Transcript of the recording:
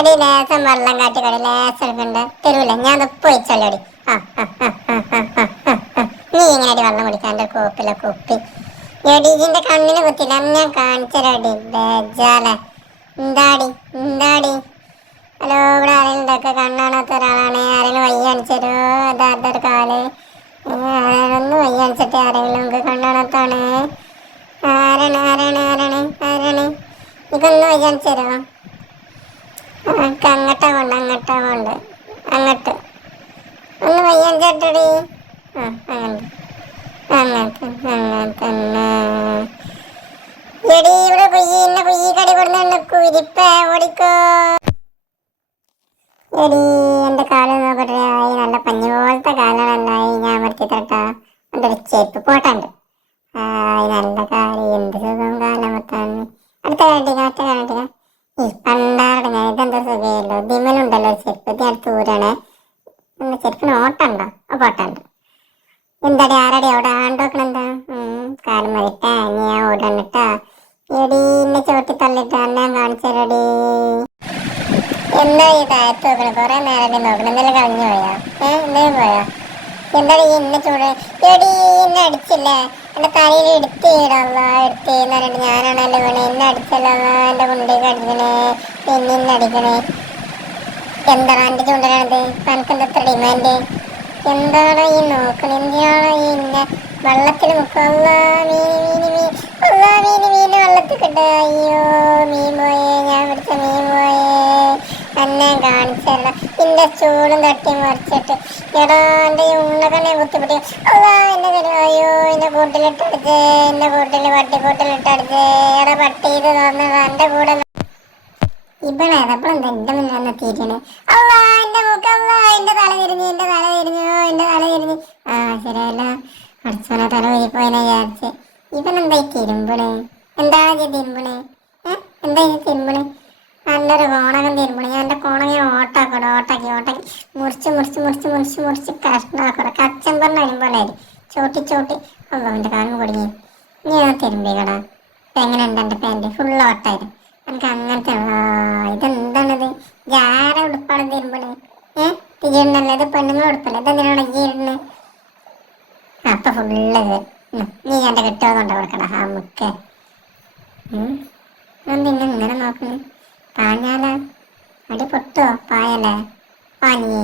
എടി ലേസം വെള്ളം കാട്ടി കടി ലേസം എടുക്കണ്ട് തരൂല ഞാൻ ഉപ്പ് വെച്ചോളടി. ആ ആ ആ ആ ആ ആ ആ ആ. നീ ഇങ്ങനെ വെള്ളം കുടിക്കാൻ്റെ കോപ്പിലൊക്കെ ഉപ്പി എടി ഇതിന്റെ കണ്ണിന് കുത്തില്ല ഞാൻ കാണിച്ചരടി ബേജാലെ. എന്താടി എന്താടി? ഹലോ, ഇവിടെ ആരെങ്കിലും ഉണ്ടൊക്കെ? കണ്ണാണാത്ത ഒരാളാണ്. ആരെങ്കിലും വയ്യ കാണിച്ചു തരുമോ? അതാരുടെ ഒരു കാല്? ആരാണെന്ന് വയ്യ കാണിച്ചിട്ട് ആരെങ്കിലും നമുക്ക് കണ്ണാണത്താണ്. ആരാണ് ആരാണ് ആരാണ് ആരാണ്? ഇതൊന്ന് വയ്യ കാണിച്ചു തരുമോ? എനിക്ക് അങ്ങോട്ടാ പോണ്ട് അങ്ങോട്ടാ പോണ്ട് അങ്ങോട്ട് ഒന്ന് വയ്യ കാണിച്ചേട്ടടി. ആ അങ്ങനെ അങ്ങനത്തെ അങ്ങനെ തന്നെ. എടി ഇവിടെ കുയ്യിന്നെ കുയ്യി കടി കൊടുക്കുന്നുണ്ട് കുരിപ്പ ഓടിക്കോ. എടി എൻ്റെ കാല് നോക്കട്ടെ. ആയി നല്ല പഞ്ഞി പോലത്തെ കാലാണല്ലായി. ഞാൻ അമർത്തി തട്ടാ എൻ്റെ ഒരു ചെരുപ്പ് പോട്ടുണ്ട്. ആയി നല്ല കാല്, എന്ത് സുഖം കാലമത്താൻ. അടുത്ത കാലട്ടി കാറ്റ കാലട്ടിക്ക ഈ പണ്ടാറടങ്ങ ഇതെന്താ സുഖമല്ലോ. ദിമലുണ്ടല്ലോ ചെരുപ്പ്, ഇത് അടുത്ത് ഊരാണേ. ചെരുപ്പിന് ഓട്ടമുണ്ടോ? ആ പോട്ടുണ്ട്. എന്താടി ആരടി അവിടെ ആണ്ടോക്കണെന്താ? കാലം മതിട്ടാ നീ ആ ഓടണിട്ടാ. എടി എന്നെ ചോട്ടി തള്ളിട്ട് അന്നെ കാണിച്ചരടി. എന്താ ഈ താഴത്ത് നോക്കണേ? കുറെ നേരം നോക്കണം. എന്തെങ്കിലും കളഞ്ഞു പോയാ? എന്തെങ്കിലും പോയാ? എന്താണ് ഈ എന്നെ ചൂട്? എടി എന്നെ അടിച്ചില്ലേ? എൻ്റെ തലയിൽ എടുത്തിടല്ല എടുത്തേന്ന് പറഞ്ഞിട്ട് ഞാനാണല്ലോ വീണേ. എന്നെ അടിച്ചല്ലോ, എൻ്റെ കുണ്ടിയൊക്കെ അടിക്കണേ. പിന്നെ എന്നെ അടിക്കണേ. എന്താണ് എൻ്റെ ചൂണ്ടലാണിത്? എനിക്ക് എന്താ എത്ര ഡിമാൻഡ്? എന്താണ് ഈ നോക്കണേ? എന്തിനാണോ ഈ ഇന്നെ വെള്ളത്തിൽ മുക്കല്ല? മീന് വെള്ളത്തിൽ കിട്ട. അയ്യോ മീൻ പോയേ, ഞാൻ പിടിച്ച മീൻ പോയേ. എന്നെ കാണിച്ചല്ല എന്റെ ചൂടും തട്ടി മറിച്ചിട്ട്. എടാ എൻ്റെ ഈ ഉണ്ണക്കണ്ണെ കുത്തിപ്പിടി. അതാ എന്നെ തരും. അയ്യോ എന്നെ കൂട്ടിലിട്ടടിച്ചേ, എന്നെ പട്ടിക്കൂട്ടിലിട്ടടിച്ചേ. എടാ പട്ടി ഇത് തോന്നതാ എൻ്റെ കൂടെ ഇവിടെ ഏതപ്പോഴെന്താ എൻ്റെ മുന്നിൽ വന്ന് തീരണേ? അല്ലാ എൻ്റെ മുഖം, അല്ലാ എൻ്റെ തല തിരിഞ്ഞു, എൻ്റെ തല തിരിഞ്ഞു, എൻ്റെ തല തിരിഞ്ഞു. ആ ശരിയല്ല, അടിച്ചോനെ തല ഊരിപ്പോയെന്ന് വിചാരിച്ച്. ഇവനെന്താ ഈ തിരുമ്പണേ? എന്താണ് ഈ തിരുമ്പണേ? എന്താ ഈ തിരുമ്പണേ? നല്ലൊരു കോണകം തിരുമ്പണേ. ഞാൻ എൻ്റെ കോണകം ഓട്ടാക്കട ഓട്ടാക്കി ഓട്ടാക്കി മുറിച്ച് മുറിച്ച് മുറിച്ച് മുറിച്ച് മുറിച്ച് കഷ്ണാക്കട. കച്ചം പറഞ്ഞ വരുമ്പോഴേ ചോട്ടി ചോട്ടി. അല്ലോ എൻ്റെ കാലം കുടുങ്ങി. ഞാൻ തിരുമ്പിക്കടാ. ഇപ്പം എങ്ങനെയുണ്ട് എൻ്റെ പാൻറ്? ഫുള്ള് ഓട്ടായിരുന്നു. എനിക്ക് അങ്ങനത്തെ ഇതെന്താണിത്? ജാര ഉടുപ്പാണ് തിരുമ്പണേ. തിരിയണല്ലേ? ഇത് പെണ്ണുങ്ങൾ ഉടുപ്പല്ലേ? ഇതെന്തിനാണ് ഇരിക്കുന്നത്? അപ്പൊ ഫുള്ള് നീ എൻ്റെ കെട്ടുക കൊണ്ട് കൊടുക്കണ ആ മുക്ക. എന്തിങ്ങനെ ഇങ്ങനെ നോക്കണേ? പാഞ്ഞാല അടി പൊട്ടോ? പായല്ലേ? പാഞ്ഞേ